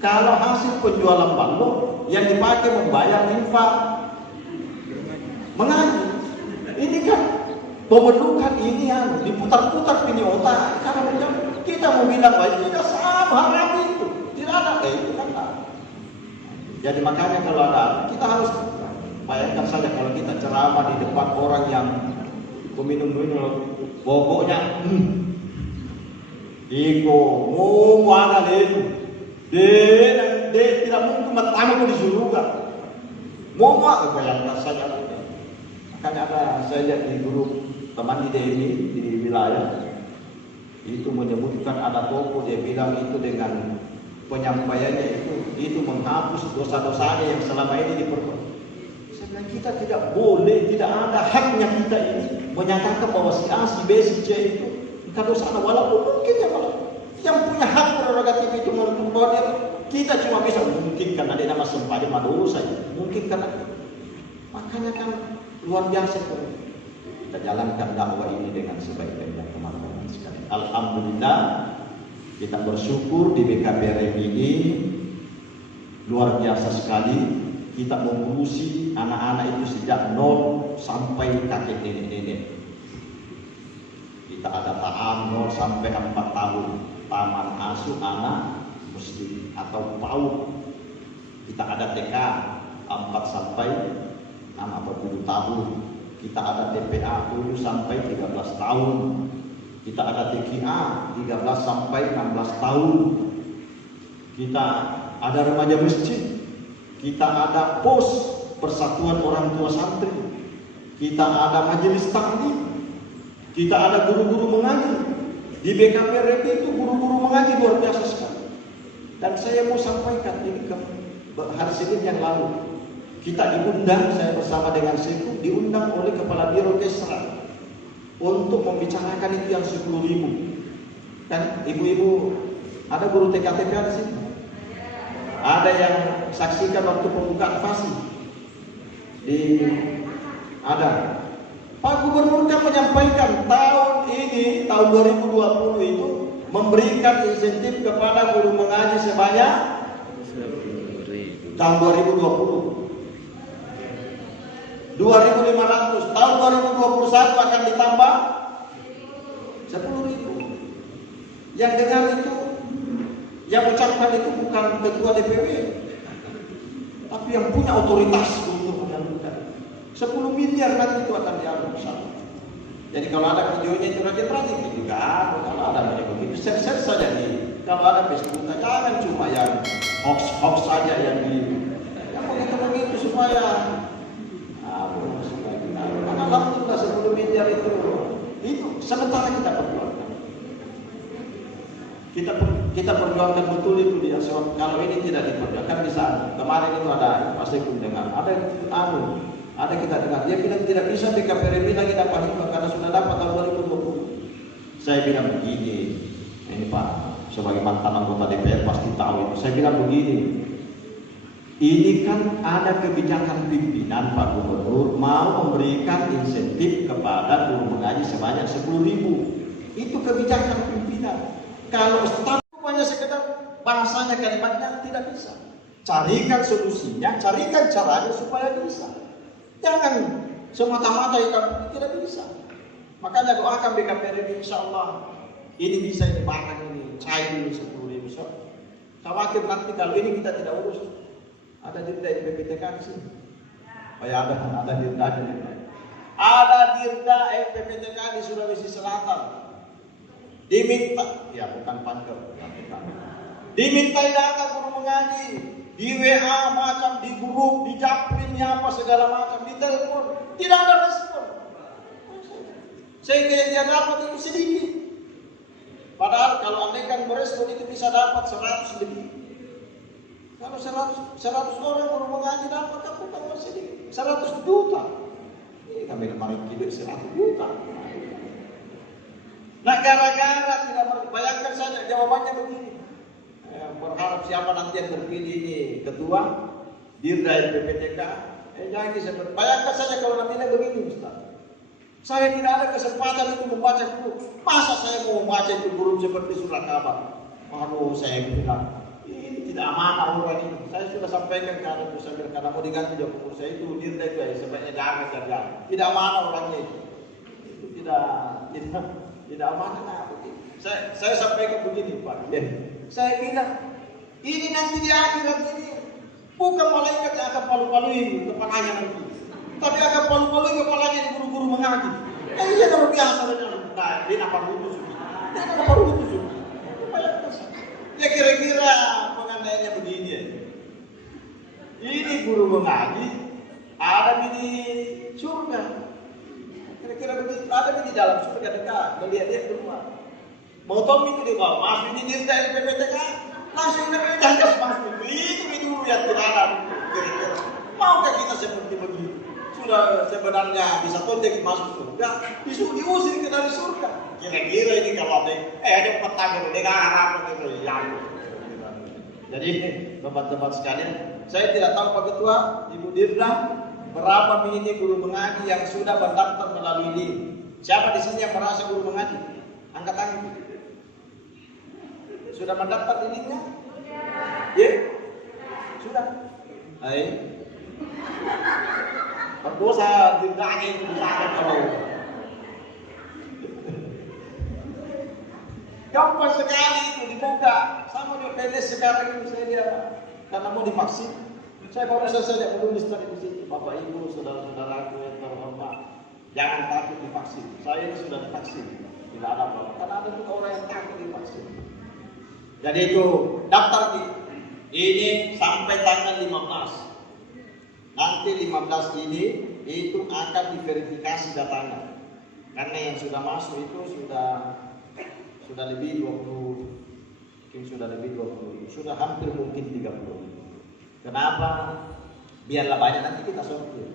Kalau hasil penjualan balo yang dipakai membayar infak mengaji, ini kan memerlukan ini yang diputar-putar ini otak. Karena kita mau bilang bahwa tidak sama haram itu, tidak ada itu kan. Jadi makanya kalau ada, kita harus bayangkan saja kalau kita ceramah di depan orang yang peminum-minum pokoknya iko mau ada itu dia tidak mungkin bertamu di surga mau bayangkan saja. Makanya ada saya lihat di grup teman di DNI di wilayah itu menyebutkan ada toko dia bilang itu dengan penyampaiannya itu menghapus dosa-dosanya yang selama ini diperbuat. Saya bilang kita tidak boleh, tidak ada haknya kita ini menyatakan bahwa si A, si B, si C itu kita dosa, walaupun mungkin ya yang punya hak prerogatif itu menentukan bahwa kita cuma bisa memungkinkan ada nama sempadi dosa mungkin karena makanya kan luar biasa kita jalankan dakwah ini dengan sebaik-baiknya teman-teman sekalian. Alhamdulillah kita bersyukur di BKPRM ini luar biasa sekali. Kita mengurusi anak-anak itu sejak 0 sampai kakek nenek-nenek. Kita ada tahap 0 sampai 4 tahun taman asuh anak muslim atau PAUD. Kita ada TK 4 sampai 60 tahun. Kita ada TPA 7 sampai 13 tahun. Kita ada TKA 13 sampai 16 tahun. Kita ada remaja masjid. Kita ada pos persatuan orang tua santri. Kita ada majelis taklim. Kita ada guru-guru mengaji. Di BKPRM itu guru-guru mengaji luar biasa sekali. Dan saya mau sampaikan ini ke hari Senin yang lalu. Kita diundang, saya bersama dengan Seku, diundang oleh Kepala Biro Kesra untuk membicarakan itu yang 10.000. Kan ibu-ibu ada guru TKTP di sini. Ada yang saksikan waktu pembukaan fasi ada Pak Gubernur kan menyampaikan tahun ini tahun 2020 itu memberikan insentif kepada guru mengaji sebanyak tahun 2020 2.500, tahun 2021 akan ditambah 10.000. Yang dengar itu, yang ucapkan itu bukan ketua DPW, tapi yang punya otoritas untuk menyalurkan 10 miliar nanti itu akan diambil bersama. Jadi kalau ada videonya itu rajin-rajin juga, kalau ada begitu share saja nih. Kalau ada Facebook, jangan cuma yang hoax saja yang begitu supaya alhamdulillah 10 miliar itu sementara kita perjuangkan. Kita perjuangkan betul itu dia. So, kalau ini tidak diperjuangkan bisa. Kemarin itu ada pasti pun dengar. Ada kita dengar. Dia bilang tidak bisa BKPRM lagi dapat hibah karena sudah dapat tahun 2020. Saya bilang begini, ini Pak, sebagai mantan anggota DPR pasti tahu itu. Saya bilang begini. Ini kan ada kebijakan pimpinan Pak Gubernur mau memberikan insentif kepada guru mengaji sebanyak 10.000. Itu kebijakan pimpinan. Kalau staf hanya sekedar bahasanya kalimatnya tidak bisa. Carikan solusinya, carikan caranya supaya bisa. Jangan semata-mata tidak bisa. Makanya doakan BKPRM insya Allah ini bisa dimakan ini cair ini 10.000. Khawatir nanti kalau ini kita tidak urus. Ada dirda PPTK di sini. Oh ya ada dirda. Ada dirda PPTK di Sulawesi Selatan. Diminta, ya bukan panggil, dimintai data guru mengaji di WA macam, di grup, di japrin, apa segala macam, di telepon, tidak ada respon. Sehingga yang dia dapat itu sedikit. Padahal kalau andai kan berespon itu bisa dapat 100 lebih. Kalau 100 orang guru mengaji dapat kan bukan sedikit, 100 juta. Ini kami kemarin hidup 100 juta. Nah gara-gara tidak bayangkan saja jawabannya begini. Berharap siapa nanti yang terpilih ini ketua dirda PPTK. Jangan seperti bayangkan saja kalau nantinya begini Ustaz. Saya tidak ada kesempatan itu membaca buku. Masa saya mau membaca itu guru seperti surat kabar? Saya bilang ini tidak amanah orang ini. Saya sudah sampaikan karena saya bilang karena mau diganti dari umur saya itu dirda itu ya sebaiknya jangan jaga. Tidak amanah orangnya itu. Itu tidak amanah. Nah, saya sampaikan begini Pak. Ya. Saya bilang ini nanti di akhirat ini bukan malaikat yang akan palu-palui kepalanya nanti, tapi akan palu-palui kepalanya di guru-guru mengaji. Iya kalau biasa dengan dia apa butuh sudah. Dia apa butuh sudah. Ya kira-kira pengandainya begini ya. Ini guru mengaji ada di surga. Kira-kira begitu ada di dalam surga dekat melihat dia keluar. Mau tahu itu di bawah masuk di diri dari PPTK langsung ke PPTK masuk itu dulu yang tidak ada. Kira-kira maukah kita seperti begitu? Sudah sebenarnya bisa kontek masuk surga, disuruh diusir ke dari surga. Kira-kira ini kalau ada petang dengan Arab itu yang. Jadi teman-teman sekalian, saya tidak tahu Pak Ketua, Ibu Dirda, berapa ini guru mengaji yang sudah mendaftar melalui ini. Siapa di sini yang merasa guru mengaji? Angkat tangan. Sudah mendaftar ininya? Ya? Sudah. Hai. Berdosa dindangnya itu besar kalau gampang sekali itu dibuka sama di PNS sekarang itu saya lihat karena mau divaksin. Saya baru saja menulis tadi di situ, Bapak Ibu, saudara-saudaraku yang terhormat, jangan takut divaksin. Saya ini sudah divaksin, tidak ada apa-apa. Karena ada juga orang yang takut divaksin. Jadi itu daftar ini sampai tanggal 15. Nanti 15 ini itu akan diverifikasi datanya. Karena yang sudah masuk itu sudah lebih 20, mungkin sudah lebih 20, sudah hampir mungkin 30. Kenapa? Biarlah banyak nanti kita sortir.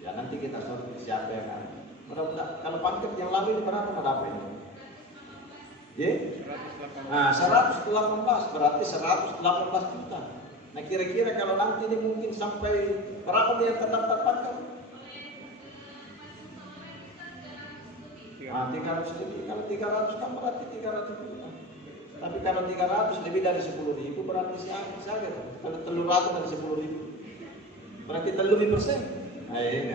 Ya nanti kita sortir siapa yang ada. Mudah-mudahan kalau paket yang lalu ini berapa mendapat ini? Ya? Nah, 118 berarti 118 juta. Nah kira-kira kalau nanti ini mungkin sampai berapa dia yang terdaftar paket? Nah, 300 lebih. Kalau 300 kan berarti 300 juta. Tapi kalau 300 lebih dari 10.000 berarti siapa? Kalau 300 dari 10.000 berarti 30%. Nah ini.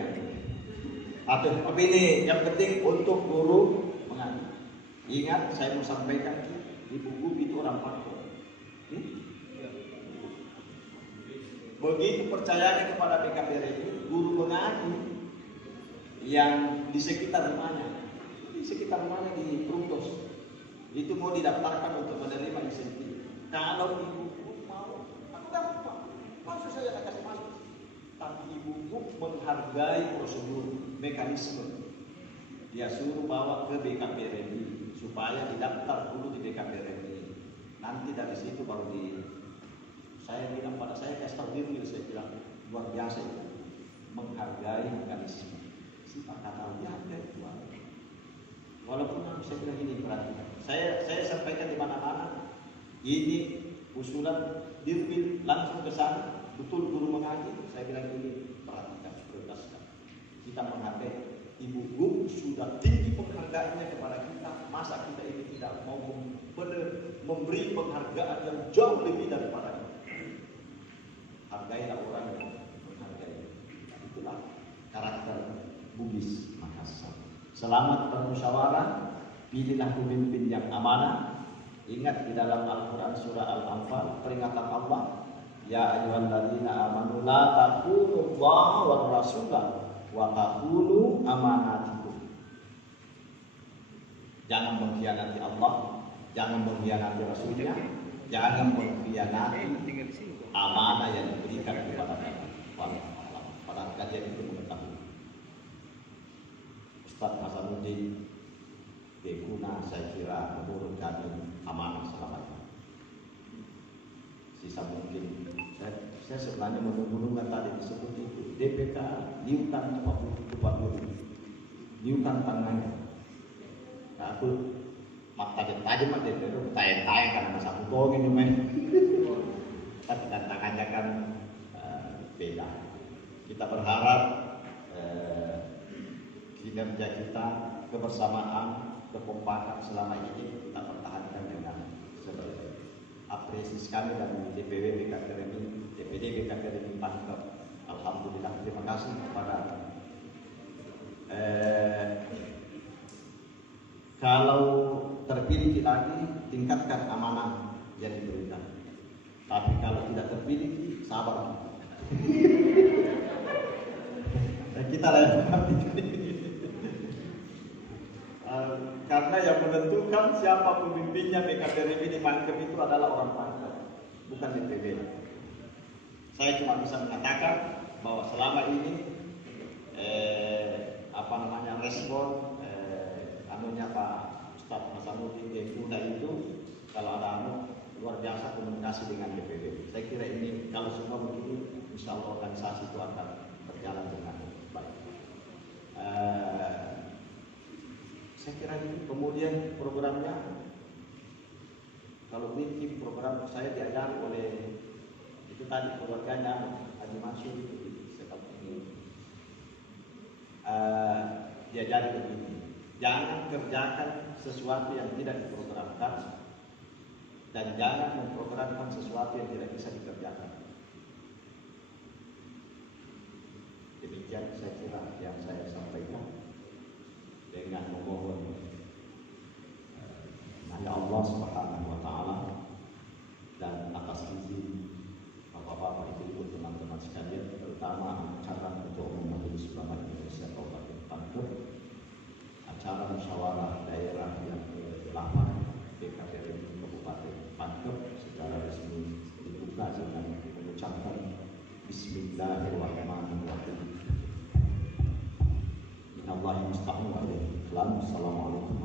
Tapi ini yang penting untuk guru mengaji. Ingat saya mau sampaikan di buku itu orang faktor. Begitu percayanya kepada BKPR ini, guru mengaji yang di sekitar rumahnya di Pruntos itu mau didaftarkan untuk menerima insentif. Kalau ibu mau, aku gampang, langsung saya akan kasih masuk. Tapi ibu menghargai prosedur mekanisme. Dia suruh bawa ke BKPRMI supaya didaftar dulu di BKPRMI. Nanti dari situ baru saya bilang pada saya kasih tahu diri, saya bilang luar biasa itu menghargai mekanisme. Sifat kata dia itu. Walaupun saya bilang ini perhatikan. Saya sampaikan di mana-mana. Ini usulan Dirbil langsung ke sana. Betul guru mengaji. Saya bilang ini perhatikan, prioritaskan. Kita menghargai. Ibu guru sudah tinggi penghargaannya kepada kita. Masa kita ini tidak mau memberi penghargaan yang jauh lebih daripada itu. Hargailah orang yang menghargai. Itulah karakter Bugis Makassar. Selamat bermusyawarah, pilihlah pemimpin yang amanah. Ingat di dalam Al-Quran surah Al-Anfal peringatan Allah, ya ayyuhalladzina amanu la takhunu Allaha wa rasulah wa takhunu amanatikum. Jangan mengkhianati Allah, jangan mengkhianati Rasulnya, jangan mengkhianati amanah yang diberikan kepada kita. Pada kajian itu mengetahui Ustaz Hasanuddin Dekuna saya kira menurut kami amanah selama ini. Sisa mungkin saya sebenarnya menunggu-nunggu tadi disebut itu DPK liutan liutan tangannya. Nah, aku mata tajam aja itu tayang-tayang karena masa aku ini main. Tapi tantangannya kan beda. Kita berharap kinerja kita, kebersamaan, kekompakan selama ini kita pertahankan dengan sebaik-baiknya. apresiasi kami dari DPW BKKRMI, DPD BKKRMI Pangkep. Alhamdulillah, terima kasih kepada kalau terpilih lagi tingkatkan amanah yang diberikan. Tapi kalau tidak terpilih, sabar. Kita layak karena yang menentukan siapa pemimpinnya BKKRMI di Pangkep itu adalah orang Pangkep, bukan DPW. Saya cuma bisa mengatakan bahwa selama ini respon anunya Pak Ustadz Hasanuddin Kuda itu kalau ada luar biasa komunikasi dengan DPW. Saya kira ini kalau semua begini, insya Allah organisasi itu akan berjalan dengan baik. Saya kira ini kemudian programnya, kalau bikin program saya diajari oleh itu tadi keluarganya Haji Mansur diajari begini, jangan kerjakan sesuatu yang tidak diprogramkan dan jangan memprogramkan sesuatu yang tidak bisa dikerjakan. Demikian saya kira yang saya sampaikan dengan memohon hanya Allah Subhanahu wa taala dan atas izin Bapak-bapak, Ibu-ibu, teman-teman sekalian, terutama acara Ketua Umum Majelis Ulama Indonesia Kabupaten Pangkep, acara musyawarah daerah yang ke-8 BKKRMI Kabupaten Pangkep secara resmi dibuka dengan mengucapkan Bismillahirrahmanirrahim. Minallahi musta'an wa ilaihi. Assalamualaikum